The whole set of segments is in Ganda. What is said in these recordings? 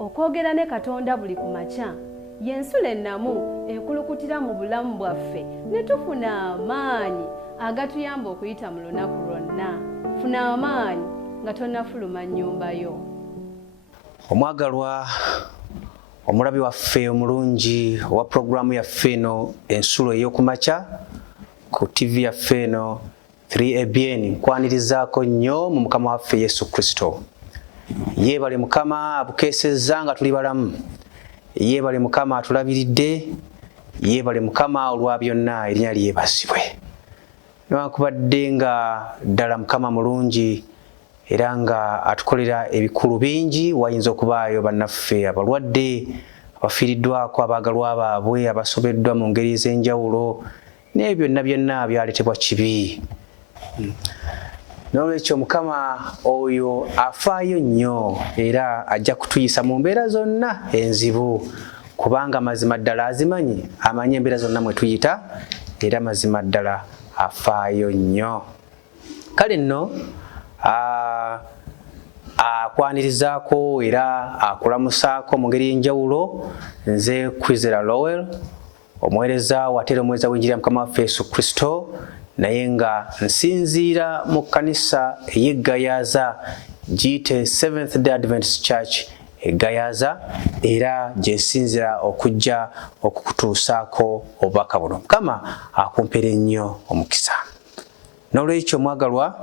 okwogera ne Katonda buli ku makya y'ensula ennamu ekulukutira mu bulamu bwaffe ne tufuna amaanyi agatuyamba okuyita mu lunaku lwonna. Funa amaanyi nga tonnafuluma nnyumba yo. Omwagalwa omulabi waffe omulungi owa puroguramu yaffe eno ensulo ey'okumakya ku TV yaffe eno 3ABN, nkwanirizaako nnyo mu Mukama waffe Yesu Kristo. Yeebale Mukama abukeesezza nga tuli balamu. Yeebale Mukama atulabiridde. Yeebale Mukama olwa byonna, erinnya lyebazibwe. Newankubadde nga ddala Mukama mulungi era nga atukolera ebikulu bingi, wayinza okubaayo bannaffe abalwadde, abafiiriddwako abaagalwa baabwe, abasobeddwa mu ngeri ez'enjawulo, n'ebyo byonna byaleetebwa kibi. N'olwekyo Mukama oyo afaayo nnyo era ajja kutuyisa mu mbeera zonna enzibu, kubanga mazima ddala azimanyi, amanyi embeera zonna mwe tuyita, era mazima ddala afaayo nnyo. Kale nno akwanirizaako era akulamusaako mu ngeri y'enjawulo, nze Kwizera Lowell, omuweereza watera omuweereza w'enjiri ya Mukama waffe Yesu Kristo, naye nga nsinziira mu kkanisa ey'Egayaza, giyite Seventh Day Adventist Church eGayaza, era gye nsinzira okujja okukutuusaako obubaka buno. Mukama akumpere nnyo omukisa. N'olwekyo mwagalwa,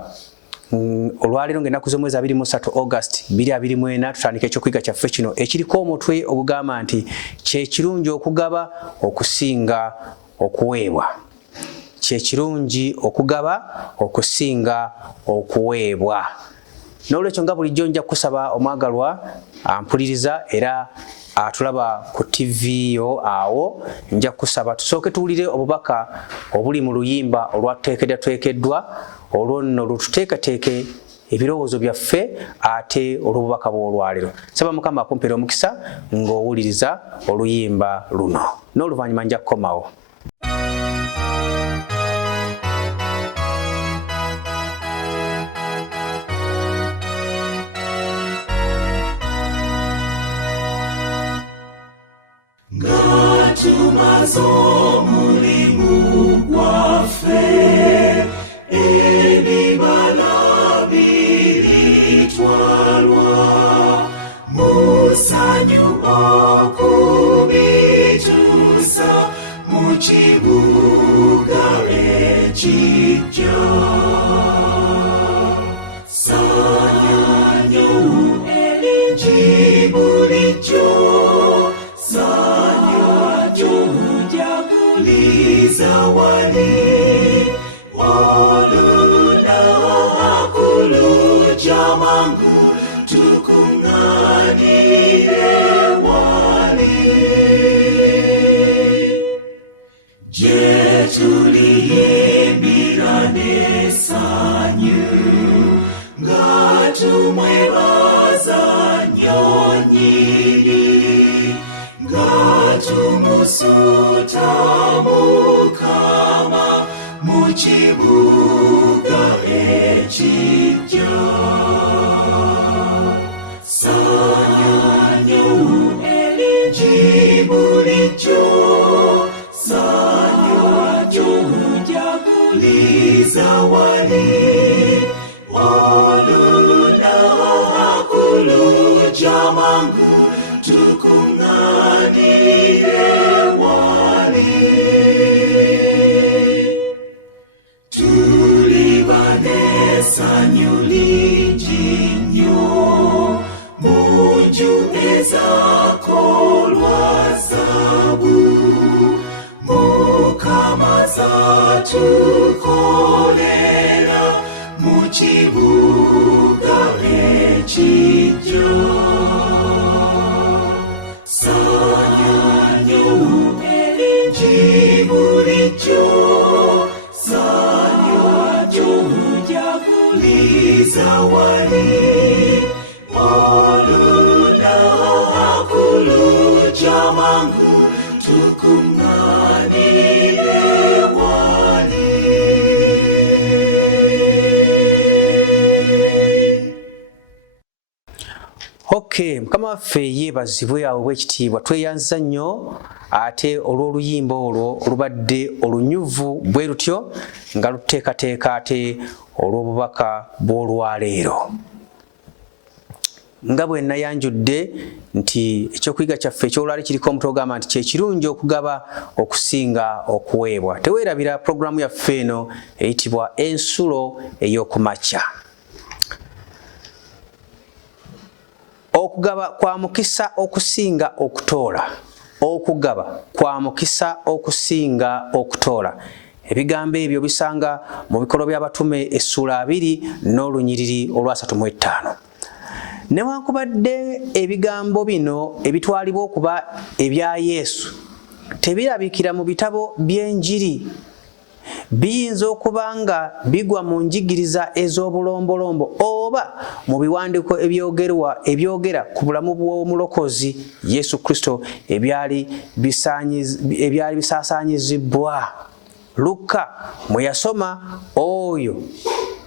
olwaleero ng'ennaku z'omwezi 23 August 2024 tutandika ekyokuyiga kyaffe kino ekiriko omutwe ogugamba nti kyekirungi okugaba okusinga okuweebwa. Kyekirungi okugaba okusinga okuweebwa. N'olwekyo nga bulijjo nja kusaba omwagalwa ampuliriza era atulaba ku TV yo awo, nja kusaba tusooke tuwulire obubaka obuli mu luyimba olwateekeddwa olwo nno lututeekateeke ebirowoozo byaffe ate olw'obubaka bw'olwaleero. Saba Mukama akumpere omukisa ng'owuliriza oluyimba luno, n'oluvannyuma nja kukomawo. Tumazo mulimu gwaffe ebibala biritwalwa musanyu okubituusa mu kibuga ekijja. Sanyanyo eringi bulijjo, zawadi oludakuluja mangu tukunganire wali. Je tuliyimbira n'essanyu nga tumwebaza nnyonyiri, nga tumusuuta Mukama mu kibuga ekijja. Sanyanyo eringi bulijjo, sanyanyo jaguliza wali oludakuluja mangu tukunganire wali. Essanyu lingi nnyo mu nju ezaakolwa zaabu, Mukama z'atukolera mu kibuga ekijja. Sanyanyo eringi bulijjo, zawadi oludakuluja mangu tukunganire Okay, mukama waffe yeebazibwe awo bw'ekitiibwa. Tweyanza nnyo ate olw'oluyimba olwo olubadde olunyuvu bwe lutyo nga luteekateeka ate olw'obubaka bw'olwaleero. Nga bwe nayanjudde nti ekyokuyiga kyaffe ekyolwali kiriko omutwe ogamba nti kyekirungi okugaba okusinga okuweebwa. Teweerabira pulogulaamu yaffe eno eyitibwa ensulo ey'okumakya. Okugaba kwa mukisa okusinga okutoola. Okugaba kwa mukisa okusinga okutoola. Ebigambo ebyo bisanga mu bikolwa by'abatume essula 2 n'olunyiriri olwa 35. Newankubadde ebigambo bino ebitwalibwa okuba ebya Yesu tebirabikira mu bitabo by'enjiri, biyinza okuba nga bigwa mu njigiriza ez'obulombolombo oba mu biwandiiko ebyogera ku bulamu bw'omulokozi Yesu Kristo ebyali bisaasaanyizibwa. Luka mwe yasoma oyo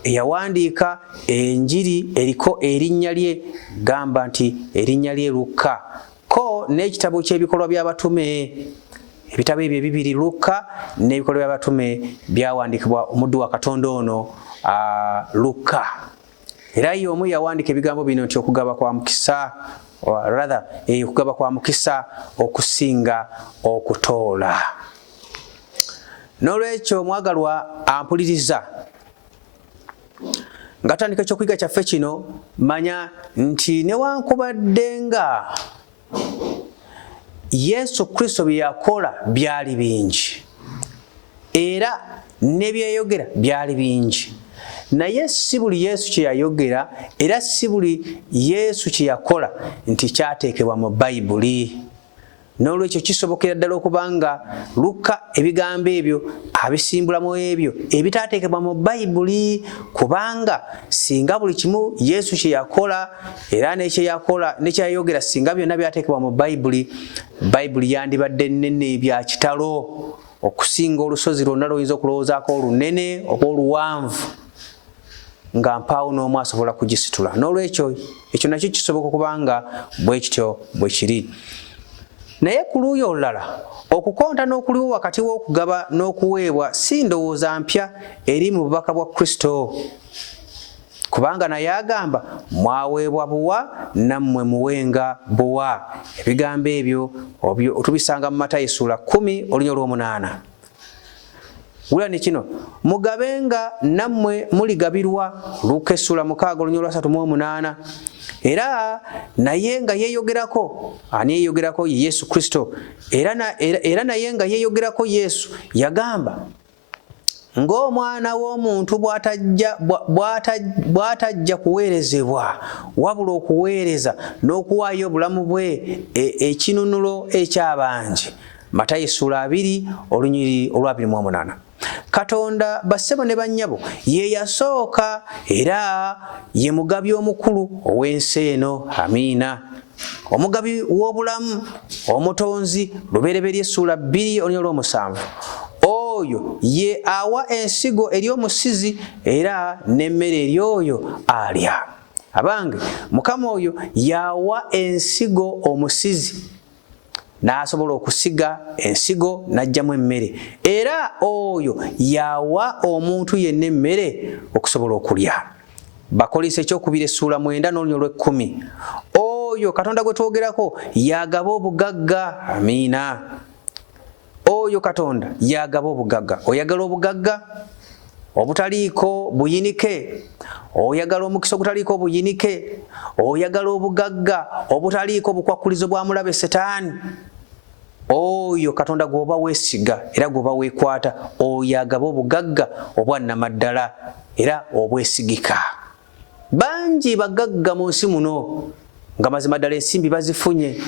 eyawandiika enjiri eriko erinnya lye, gamba nti erinnya lye Luka. Ko n'ekitabo ky'ebikolwa by'abatume, ebitabo ebyo ebibiri Luka n'ebikolwa by'abatume byawandiikibwa omuddu wa Katonda ono Luka. Era ye omu yawandiika ebigambo bino nti okugaba kwa mukisa, okugaba kwa mukisa okusinga okutoola. N'olwekyo mwagalwa ampuliriza, nga tutandika ekyokuyiga kyaffe kino, manya nti newankubadde nga Yesu Kristo bye yakola byali bingi era ne byeyogera byali bingi, naye si buli Yesu kye yayogera era si buli Yesu kye yakola nti kyateekebwa mu Bayibuli. N'olwekyo kisobokera ddala okubanga Luka ebigambo ebyo abisimbulamu ebyo ebitaateekebwa mu Bayibuli, kubanga singa buli kimu Yesu kye yakola era nekyeyayogera singa byonna byateekebwa mu Bayibuli, Bayibuli yandibadde nnene bya kitalo okusinga olusozi lwonna lwoyinza okulowoozaako olunene oba oluwanvu nga mpaawo n'omu asobola kugisitula. N'olwekyo ekyo nakyo kisoboka okubanga bwe kityo bwe kiri. Naye ku luuyi olulala, okukonta n'okuliwo wakati w'okugaba n'okuweebwa si ndowooza mpya eri mu bubaka bwa Kristo, kubanga naye agamba mwaweebwa buwa nammwe muwenga buwa. Ebigambo ebyo tubisanga mu Matayo essula 10 olunya olw'omunaana. Wula ne kino, mugabenga nammwe muligabirwa, Luka essula 6 olunya olwa 38. Era naye nga yeeyogerako, ani yeeyogerako? Yesu Kristo. Era naye nga yeeyogerako Yesu yagamba ng'omwana w'omuntu bw'atajja kuweerezebwa wabula okuweereza n'okuwaayo obulamu bwe ekinunulo eky'abangi. Matayo essula 2 olunyiri olwa 28. Katonda bassebo ne bannyabo ye yasooka era ye mugabi omukulu ow'ensi eno. Amiina. Omugabi w'obulamu, omutonzi, Lubereberye essula 2 olunya olw'omusanvu. Oyo ye awa ensigo eri omusizi era n'emmere eri oyo alya. Abange, Mukama oyo yawa ensigo omusizi n'asobola okusiga ensigo n'ajjamu emmere, era oyo yawa omuntu yenna emmere okusobola okulya. Bakolise ekyokubiri essula 9 n'olunya olw'10. Oyo Katonda gwe twogerako yagaba obugagga. Amiina. Oyo Katonda yagaba obugagga. Oyagala obugagga obutaliiko buyinike? Oyagala omukisa ogutaliiko buyinike? Oyagala obugagga obutaliiko bukwakkulizo bwa mulabe Setaani? Oyo Katonda gwoba weesiga era gwoba weekwata, oyo agaba obugagga obwannamaddala era obwesigika. Bangi bagagga mu nsi muno nga mazima ddala ensimbi bazifunye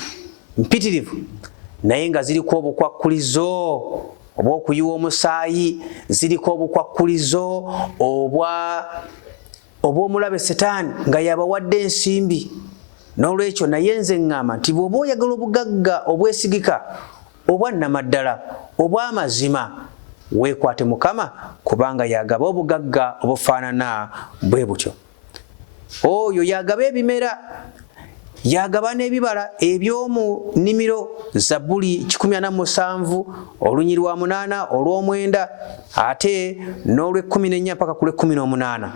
mpitirivu, naye nga ziriko obukwakkulizo obw'okuyiwa omusaayi, ziriko obukwakkulizo obw'omulabe Setaani nga yabawadde ensimbi. N'olwekyo naye nze ŋŋamba nti bw'oba oyagala obugagga obwesigika, obwannamaddala, obw'amazima, weekwate Mukama kubanga yagaba obugagga obufaanana bwe butyo. Oyo yagaba ebimera yagaba n'ebibala eby'omu nnimiro Zabbuli 147 olunyiri lwa 8 olw'omwenda ate n'olw'14 mpaka ku lw'18.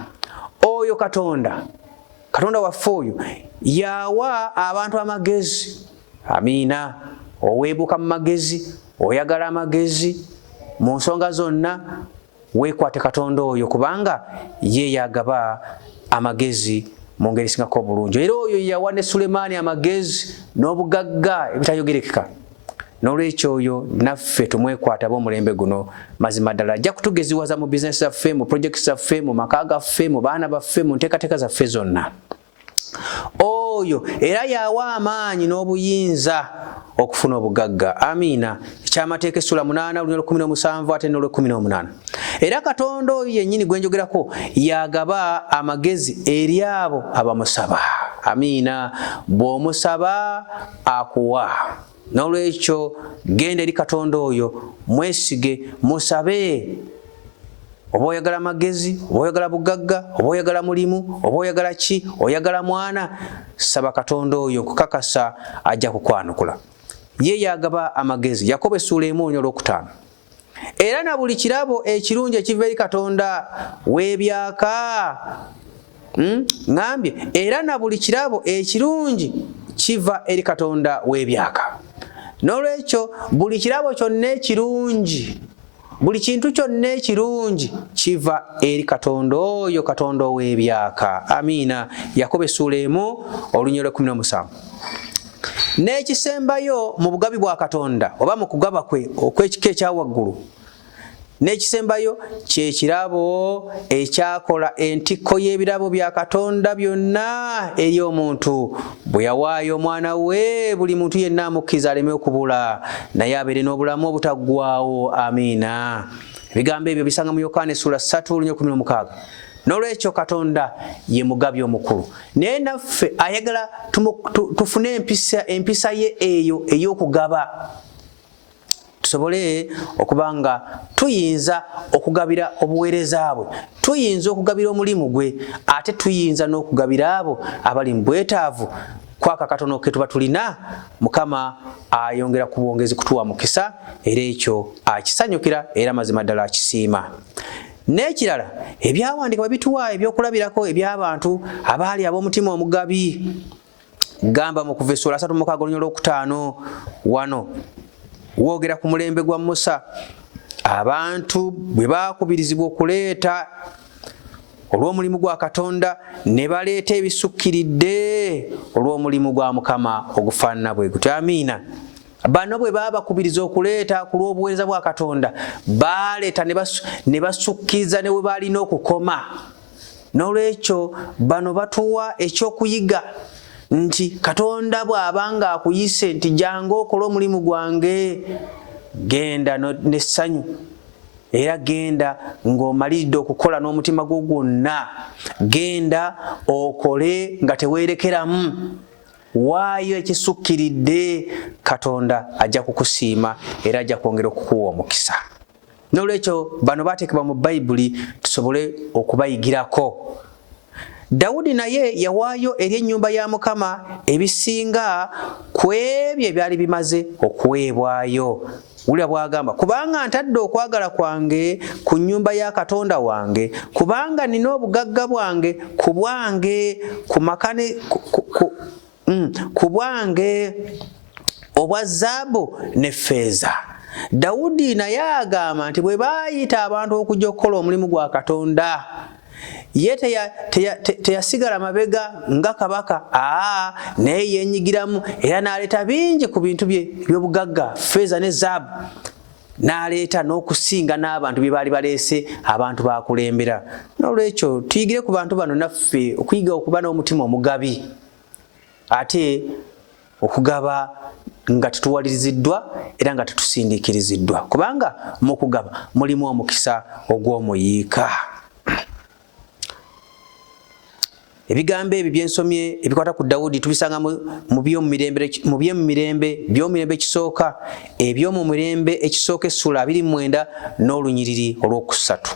Oyo Katonda waffe oyo yawa abantu amagezi. Amiina. Oweebuka mu magezi, oyagala amagezi mu nsonga zonna, weekwate Katonda oyo kubanga ye yagaba amagezi mu ngeri singako obulungi. Era oyo yawa ne Sulemaani amagezi n'obugagga ebitayogerekeka. N'olwekyo oyo naffe tumwekwata ab'omulembe guno mazima ddala ajja kutugeziwaza mu bizinesi zaffe, mu projekiti zaffe, mu maka gaffe, mu baana baffe, mu nteekateeka zaffe zonna. Oyo era yawa amaanyi n'obuyinza okufuna obugagga. Amiina. Ekyamateeka essula 8 olunyiri 17 ate n'olw'18. Era Katonda oyo yennyini gwe njogerako yagaba amagezi eri abo abamusaba. Amiina. Bw'omusaba akuwa. N'olwekyo genda eri Katonda oyo, mwesige, musabe. Oba oyagala magezi, oba oyagala bugagga, oba oyagala mulimu, oba oyagala ki, oyagala mwana, saba Katonda oyo kukakasa ajja kukwanukula. Ye yagaba amagezi. Yakobo essula 1:5. Era na buli kirabo ekirungi ekiva eri Katonda w'ebyaka. Ngambye era na buli kirabo ekirungi kiva eri Katonda w'ebyaka. N'olwekyo buli kirabo kyonna ekirungi, buli kintu kyonna ekirungi kiva eri Katonda oyo, Katonda ow'ebyaka. Amiina. Yakobo essula 1 olunyiri 17. N'ekisembayo mu bugabi bwa Katonda oba mu kugaba kwe okw'ekika ekyawaggulu, n'ekisembayo kye kirabo ekyakola entikko y'ebirabo bya Katonda byonna eri omuntu bwe yawaayo omwana we, buli muntu yenna amukkiriza aleme okubula naye abeere n'obulamu obutaggwaawo. Amiina. Ebigambo ebyo bisanga mu Yokaana essula 3 olunyiri 16. N'olwekyo Katonda ye mugabi omukulu. Naye naffe ayagala tufune empisa ye eyo ey'okugaba. Tusobole okubanga tuyinza okugabira obuweereza bwe, tuyinza okugabira omulimu gwe, ate tuyinza n'okugabira abo abali mu bwetaavu kwaka katono ke tuba tulina. Mukama ayongera ku bwongezi kutuwa mukisa, era ekyo akisanyukira era mazima ddala akisiima. N'ekirala ebyawandiikibwa bituwa ebyokulabirako eby'abantu abaali ab'omutima omugabi. Gamba mu kuva essula 3 olunyiri 5 wano woogera ku mulembe gwa Musa, abantu bwe baakubirizibwa okuleeta olw'omulimu gwa Katonda ne baleeta ebisukkiridde olw'omulimu gwa Mukama ogufaanana bwe gutyo. Amiina. Bano bwe baabakubiriza okuleeta ku lw'obuweereza bwa Katonda, baaleeta ne basukkiza ne we baalina okukoma. N'olwekyo bano batuwa ekyokuyiga nti Katonda bw'abanga akuyise nti jangu okole omulimu gwange, genda n'essanyu, era genda ng'omaliridde okukola n'omutima gwo gwonna. Genda okole nga teweerekeramu. Waayo ekisukkiridde, Katonda ajja kukusiima era ajja kwongera okukuwa omukisa. N'olwekyo bano baateekebwa mu Bayibuli tusobole okubayigirako. Dawudi naye yawaayo eri ennyumba ya Mukama ebisinga ku ebyo ebyali bimaze okuweebwayo. Wulira bw'agamba, kubanga ntadde okwagala kwange ku nnyumba ya Katonda wange, kubanga nina obugagga bwange ku bwange, ku makane ku bwange obwa zaabu ne ffeeza. Dawudi naye agamba nti bwe baayita abantu okujja okukola omulimu gwa Katonda, ye teyasigala mabega nga kabaka, naye yeenyigiramu era n'aleeta bingi ku bintu bye eby'obugagga, ffeeza ne zaabu, n'aleeta n'okusinga n'abantu bye baali baleese abantu baakulembera. N'olwekyo tuyigire ku bantu bano naffe okuyiga okuba n'omutima omugabi, ate okugaba nga tetuwaliriziddwa era nga tetusindiikiriziddwa, kubanga mu kugaba mulimu omukisa ogw'omuyiika. Ebigambo ebyo byensomye ebikwata ku Dawudi tubisanga mu by'omumirembe ekisooka, eby'omu mirembe ekisooka essula 29 n'olunyiriri olw'okusatu.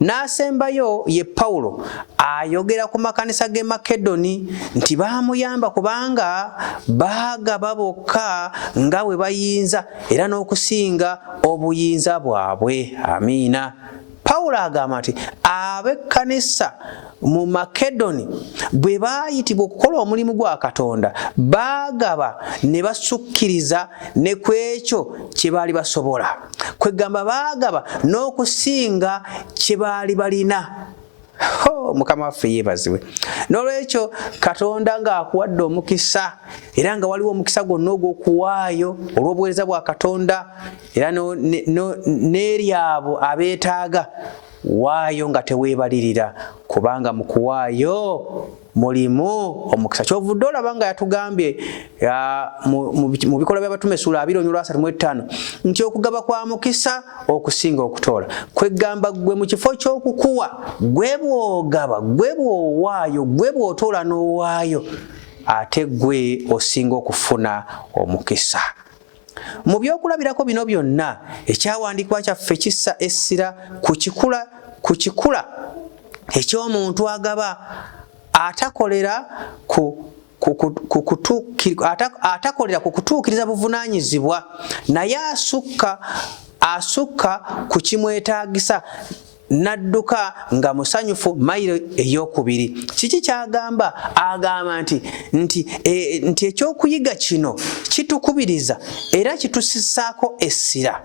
N'asembayo ye Pawulo ayogera ku makanisa g'e Makedoni nti baamuyamba kubanga baagaba bokka nga bwe bayinza era n'okusinga obuyinza bwabwe. Amiina. Pawulo agamba nti ab'ekkanisa mu Makedoni bwe baayitibwa okukola omulimu gwa Katonda baagaba ne basukkiriza ne ku ekyo kye baali basobola. Kwegamba baagaba n'okusinga kye baali balina. Mukama waffe yeebazibwe. N'olwekyo Katonda ng'akuwadde omukisa era nga waliwo omukisa gwonna ogw'okuwaayo olw'obuweereza bwa Katonda era n'eri abo abeetaaga, waayo nga teweebalirira kubanga mu kuwaayo mulimu omukisa. Kyovudde olaba nga yatugambye mu bikolwa by'abatume essula 2:35 nti okugaba kwa mukisa okusinga okutoola. Kwegamba gwe mu kifo ky'okukuwa gwe bw'ogaba, gwe bw'owaayo, gwe bw'otoola n'owaayo, ate gwe osinga okufuna omukisa. Mu byokulabirako bino byonna ekyawandiikibwa kyaffe kissa essira ku kikula eky'omuntu agaba atakolera ku kutuukiriza buvunaanyizibwa naye asukka ku kimwetaagisa n'adduka nga musanyufu mayiro ey'okubiri. Kiki kyagamba? Agamba nti ekyokuyiga kino kitukubiriza era kitusissaako essira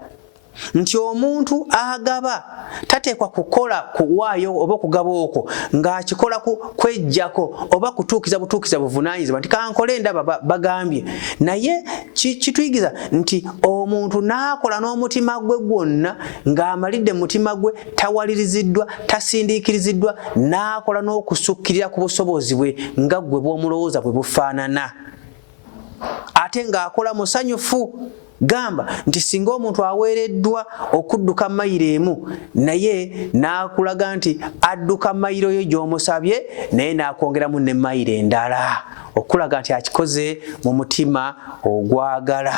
nti omuntu agaba tateekwa kukola kuwaayo oba okugaba okwo ng'akikola kwejjako oba kutuukiza buvunaanyizibwa nti kankole ndaba bagambye. Naye kituyigiza nti omuntu n'akola n'omutima gwe gwonna ng'amalidde mu mutima gwe tawaliriziddwa, tasindiikiriziddwa, n'akola n'okusukkirira ku busobozi bwe nga gwe bw'omulowooza bwe bufaanana, ate ng'akola musanyufu. Gamba nti singa omuntu aweereddwa okudduka mayiro emu naye n'akulaga nti adduka mayiro yo gy'omusabye naye n'akwongeramu ne mayiro endala, okulaga nti akikoze mu mutima ogwagala.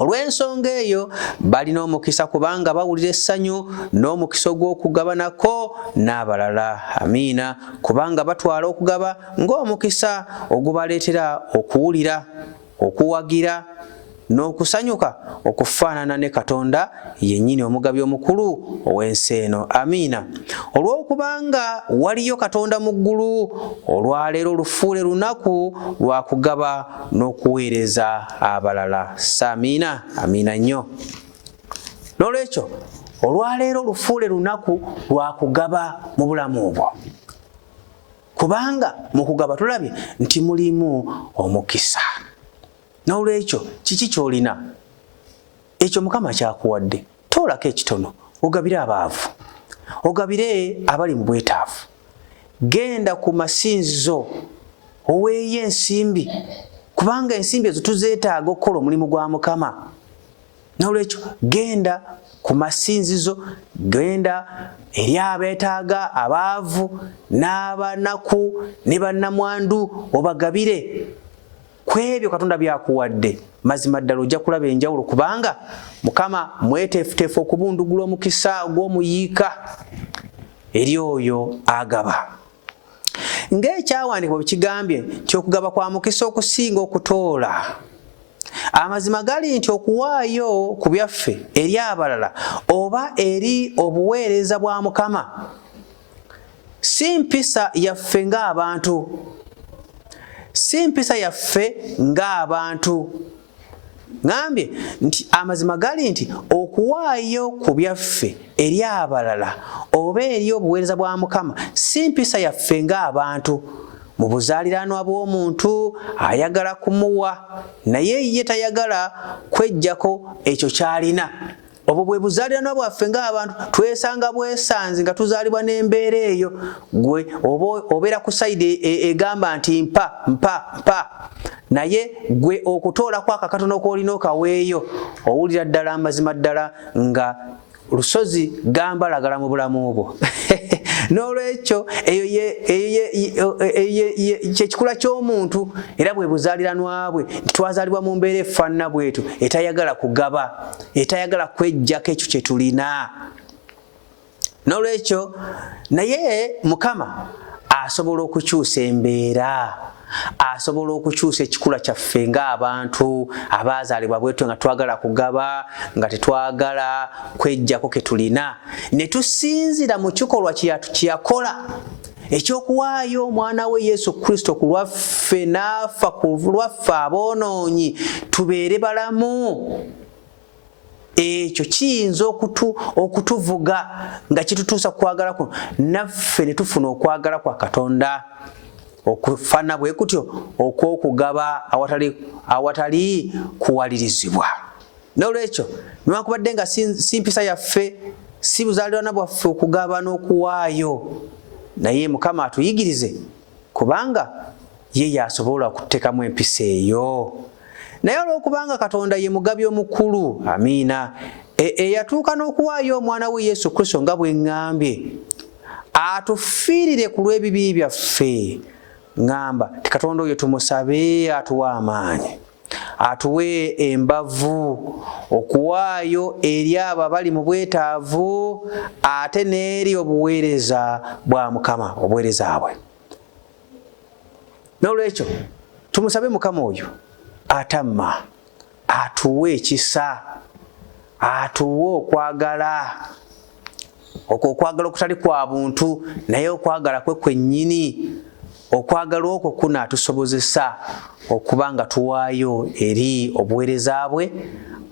Olw'ensonga eyo balina omukisa kubanga bawulira essanyu n'omukisa ogw'okugabanako n'abalala. Amiina. Kubanga batwala okugaba ng'omukisa ogubaleetera okuwulira, okuwagira n'okusanyuka okufaanana ne Katonda yennyini omugabi omukulu ow'ensi eno. Amiina. Olw'okubanga waliyo Katonda mu ggulu, olwaleero lufuule lunaku lwa kugaba n'okuweereza abalala. Amiina. Amiina nnyo. N'olwekyo olwaleero lufuule lunaku lwa kugaba mu bulamu obwo, kubanga mu kugaba tulabye nti mulimu omukisa. N'olwekyo kiki ky'olina? Ekyo Mukama kyakuwadde. Toolako ekitono, ogabire abaavu, ogabire abali mu bwetaavu. Genda ku masinzizo oweeyo ensimbi, kubanga ensimbi ezo tuzeetaaga okukola omulimu gwa Mukama. N'olwekyo genda ku masinzizo, genda eri abeetaaga, abaavu n'abanaku ne bannamwandu obagabire. Kwebyo Katonda byakuwadde, mazima ddala ojja kulaba enjawulo kubanga Mukama mweteefuteefu okubundugula omukisa ogw'omuyiika eri oyo agaba. Ng'ekyawandiikibwa bwe kigambye nti okugaba kwa mukisa okusinga okutoola. Amazima gali nti okuwaayo ku byaffe eri abalala oba eri obuweereza bwa Mukama si mpisa yaffe ng'abantu. Si mpisa yaffe ng'abantu. Ngambye nti amazima gali nti okuwaayo ku byaffe eri abalala oba eri obuweereza bwa Mukama si mpisa yaffe ng'abantu. Mu buzaaliranwa bw'omuntu ayagala kumuwa naye ye tayagala kwejjako ekyo ky'alina. Obwo bwe buzaaliranwa bwaffe ng'abantu, twesanga bwesanzi nga tuzaalibwa n'embeera eyo. Gwe obeera ku sayidi egamba nti mpa, naye gwe okutoola kwaka katono k'olina okaweeyo, owulira ddala amazima ddala nga lusozi gambalagala mu bulamu bwo. N'olwekyo kyekikula ky'omuntu era bwe buzaaliranwa bwe nti twazaalibwa mu mbeera efaanana bwetu etayagala kugaba, etayagala kwejjako ekyo kye tulina. N'olwekyo naye Mukama asobola okukyusa embeera, asobola okukyusa ekikula kyaffe ng'abantu abaazaalibwa bwetu nga twagala kugaba, nga tetwagala kwejjako ke tulina, ne tusinzira mu kikolwa kye yakola ekyokuwaayo omwana we Yesu Kristo ku lwaffe, n'afa ku lwaffe aboonoonyi tubeere balamu. Ekyo kiyinza okutuvuga nga kitutuusa kwagala kuno, naffe ne tufuna okwagala kwa Katonda okufaana bwe kutyo okw'okugaba awatali kuwalirizibwa. N'olwekyo newankubadde nga si mpisa yaffe, si buzaaliranwa bwaffe okugaba n'okuwaayo, naye Mukama atuyigirize, kubanga ye yasobola okuteekamu empisa eyo. Naye olw'okubanga Katonda ye mugabi omukulu, amiina, eyatuuka n'okuwaayo omwana we Yesu Kristo nga bwe ŋŋambye, atufiirire ku lw'ebibi byaffe. Ŋŋamba ti Katonda oyo tumusabe atuwe amaanyi, atuwe embavu okuwaayo eri abo abali mu bwetaavu, ate n'eri obuweereza bwa Mukama, obuweereza bwe. N'olwekyo tumusabe Mukama oyo atamma, atuwe ekisa, atuwe okwagala, okwagala okutali kwa buntu naye okwagala kwe kwennyini. Okwagala okwo kunaatusobozesa okuba nga tuwaayo eri obuweereza bwe,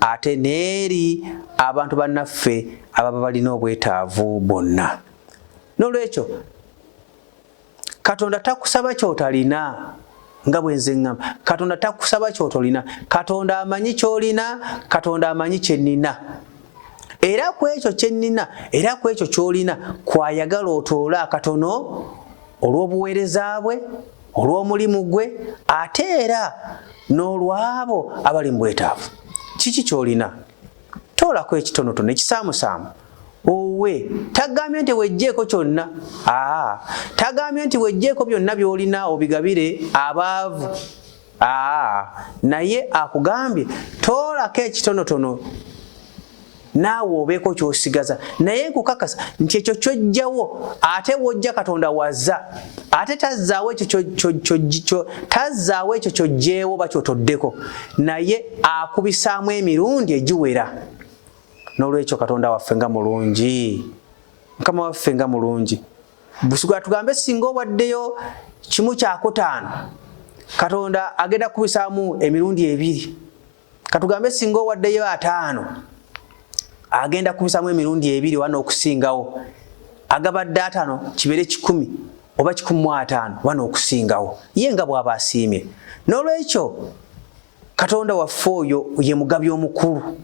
ate n'eri abantu bannaffe ababa balina obwetaavu bonna. N'olwekyo Katonda takusaba ky'otalina, nga bwe nze ŋŋamba, Katonda takusaba ky'otolina. Katonda amanyi ky'olina, Katonda amanyi kye nnina. Era ku ekyo kye nnina, era ku ekyo ky'olina, kwayagala otoole akatono olw'obuweereza bwe, olw'omulimu gwe, ate era n'olw'abo abali mu bwetaavu. Kiki ky'olina? Toolako ekitonotono, ekisaamusaamu owe. Tagambye nti wejjeeko kyonna. Tagambye nti wejjeeko byonna by'olina obigabire abaavu. Naye akugambye toolako ekitonotono naawe obeeko ky'osigaza. Naye nkukakasa nti ekyo ky'ojjawo ate w'ojja Katonda wazza, ate tazzaawo ekyo ky'ojjeewo oba ky'otoddeko, naye akubisaamu emirundi egiwera. N'olwekyo Katonda waffe nga mulungi, Mukama waffe nga mulungi. Busigwa tugambe singa obwaddeyo 1/5, Katonda agenda kubisaamu emirundi 2. Katugambe singa obwaddeyo 5, agenda kubisaamu emirundi 2 wano okusingawo. Agabadde 5 kibeere 10 oba 15 wano okusingawo. Ye nga bw'aba asiimye. N'olwekyo Katonda waffe oyo ye mugabi omukulu,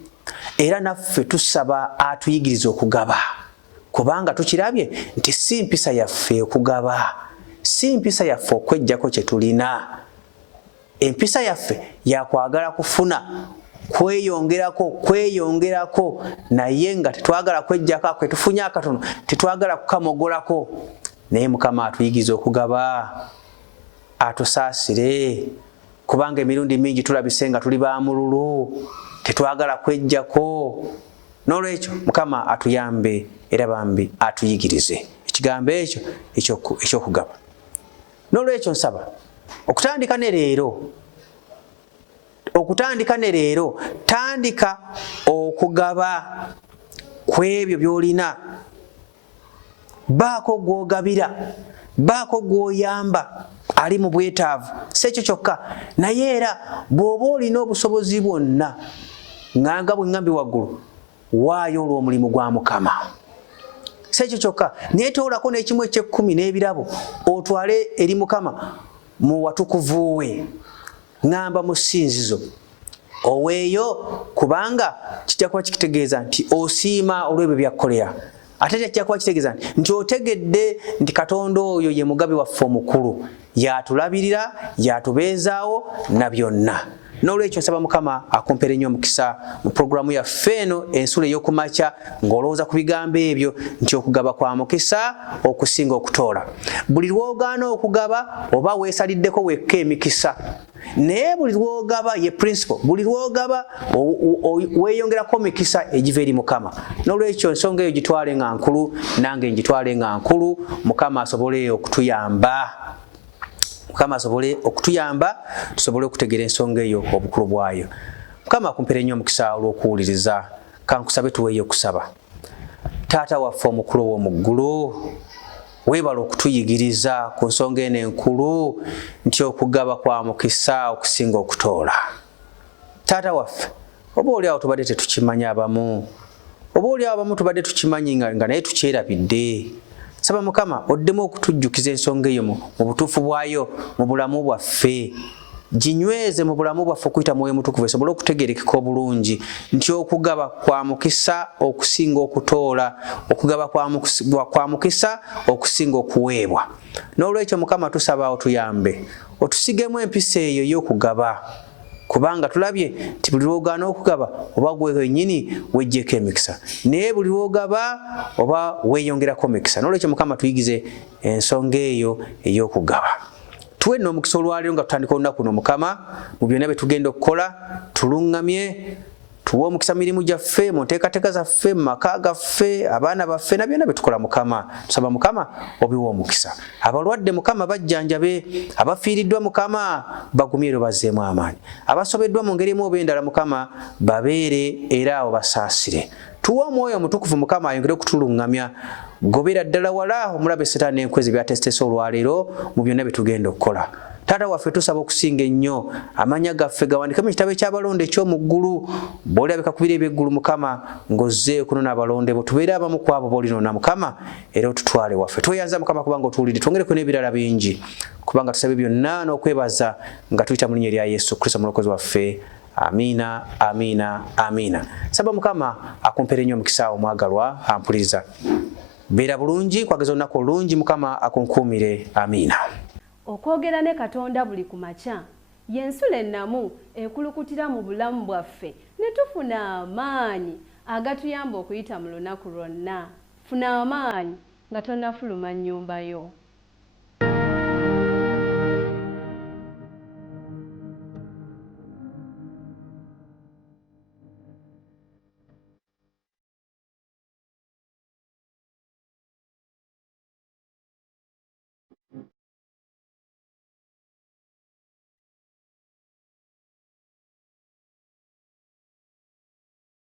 era naffe tusaba atuyigirize okugaba, kubanga tukirabye nti si mpisa yaffe okugaba, si mpisa yaffe okwejjako kye tulina. Empisa yaffe yakwagala kufuna, kweyongerako, naye nga tetwagala kwejjako kwe tufunye akatono, tetwagala kukamogolako. Naye Mukama atuyigirize okugaba, atusaasire, kubanga emirundi mingi tulabise nga tuli baamululu, tetwagala kwejjako. N'olwekyo Mukama atuyambe era bambi atuyigirize ekigambo ekyo ekyokugaba. N'olwekyo nsaba okutandika ne leero, tandika okugaba kw'ebyo by'olina. Baako gw'ogabira, baako gw'oyamba ali mu bwetaavu. Si ekyo kyokka, naye era bw'oba olina obusobozi bwonna, nga bwe ŋŋambye waggulu, waayo olw'omulimu gwa Mukama. Si ekyo kyokka, naye toolako n'ekimu eky'ekkumi n'ebirabo otwale eri Mukama mu watukuvu we. Ŋŋamba mu ssinzizo oweeyo, kubanga kijja kuba kikitegeeza nti osiima olw'ebyo by'akolera. Ate kijja kuba kitegeeza nti otegedde nti Katonda oyo ye mugabi waffe omukulu, yatulabirira, yatubeezaawo na byonna. N'olwekyo nsaba Mukama akumpere nnyo omukisa mu programu yaffe eno ensula ey'okumakya ng'olowooza ku bigambo ebyo nti okugaba kwa mukisa okusinga okutoola. Buli lw'ogaana okugaba oba weesaliddeko wekka emikisa, naye buli lw'ogaba ye principle, buli lw'ogaba weeyongerako mikisa egiva eri Mukama. N'olwekyo ensonga eyo gitwale nga nkulu, nange ngitwale nga nkulu. Mukama asobole okutuyamba, Mukama asobole okutuyamba tusobole okutegeera ensonga eyo obukulu bwayo. Mukama akumpere nnyo omukisa olw'okuwuliriza. Kankusabe tuweeyo okusaba. Taata waffe omukulu ow'omu ggulu, weebala okutuyigiriza ku nsonga eno enkulu nti okugaba kwa mukisa okusinga okutoola. Taata waffe, oba oli awo tubadde tetukimanya abamu, oba oli awo abamu tubadde tukimanyi nga naye tukyerabidde. Saba Mukama oddemu okutujjukiza ensonga eyo mu butuufu bwayo mu bulamu bwaffe. Ginyweze mu bulamu bwaffe okuyita Mwoyo Mutukuvu esobole okutegeerekeka obulungi nti okugaba kwa mukisa okusinga okutoola, okugaba kwa mukisa okusinga okuweebwa. N'olwekyo Mukama tusaba otuyambe, otusigemu empisa eyo y'okugaba, kubanga tulabye nti buli lw'ogaana okugaba oba gwe wennyini weggyeko emikisa, naye buli lw'ogaba oba weeyongerako mikisa. N'olwekyo Mukama tuyigize ensonga eyo ey'okugaba. Tuwe n'omukisa olwaleero nga tutandika olunaku luno Mukama, mu byonna bye tugenda okukola tuluŋŋamye, tuwe omukisa mirimu gyaffe, mu nteekateeka zaffe, mu maka gaffe, abaana baffe na byonna bye tukola Mukama. Tusaba Mukama obiwa omukisa. Abalwadde Mukama bajjanjabe, abafiiriddwa Mukama bagumyeero bazzeemu amaanyi, abasobeddwa mu ngeri emu oba endala Mukama babeere era obasaasire. Tuwe Omwoyo Omutukuvu Mukama ayongere okutuluŋŋamya, gobera ddala wala omulabe Setaani n'enkwezi byatesitese olwaleero mu byonna bye tugenda okukola. Taata waffe tusaba okusinga ennyo, amannya gaffe gawandiike mu kitabo eky'abalonde eky'omu ggulu. Bw'olabika ku biro eby'eggulu Mukama ng'ozze okunona abalonde bo, tubeere abamu ku abo b'olinona Mukama, era otutwale waffe. Tweyanza Mukama kubanga otuwulidde, twongereko n'ebirala bingi, kubanga tusabye byonna n'okwebaza nga tuyita mu linnya erya Yesu Kristo omulokozi waffe. Amiina, amiina, amiina. Saba Mukama akumpere nnyo omukisa omwagalwa ampuliriza. Beera bulungi, kwageza olunaku olungi, Mukama akunkuumire. Amiina. Okwogera ne Katonda buli ku makya y'ensula ennamu ekulukutira mu bulamu bwaffe ne tufuna amaanyi agatuyamba okuyita mu lunaku lwonna. Funa amaanyi nga tonnafuluma nnyumba yo.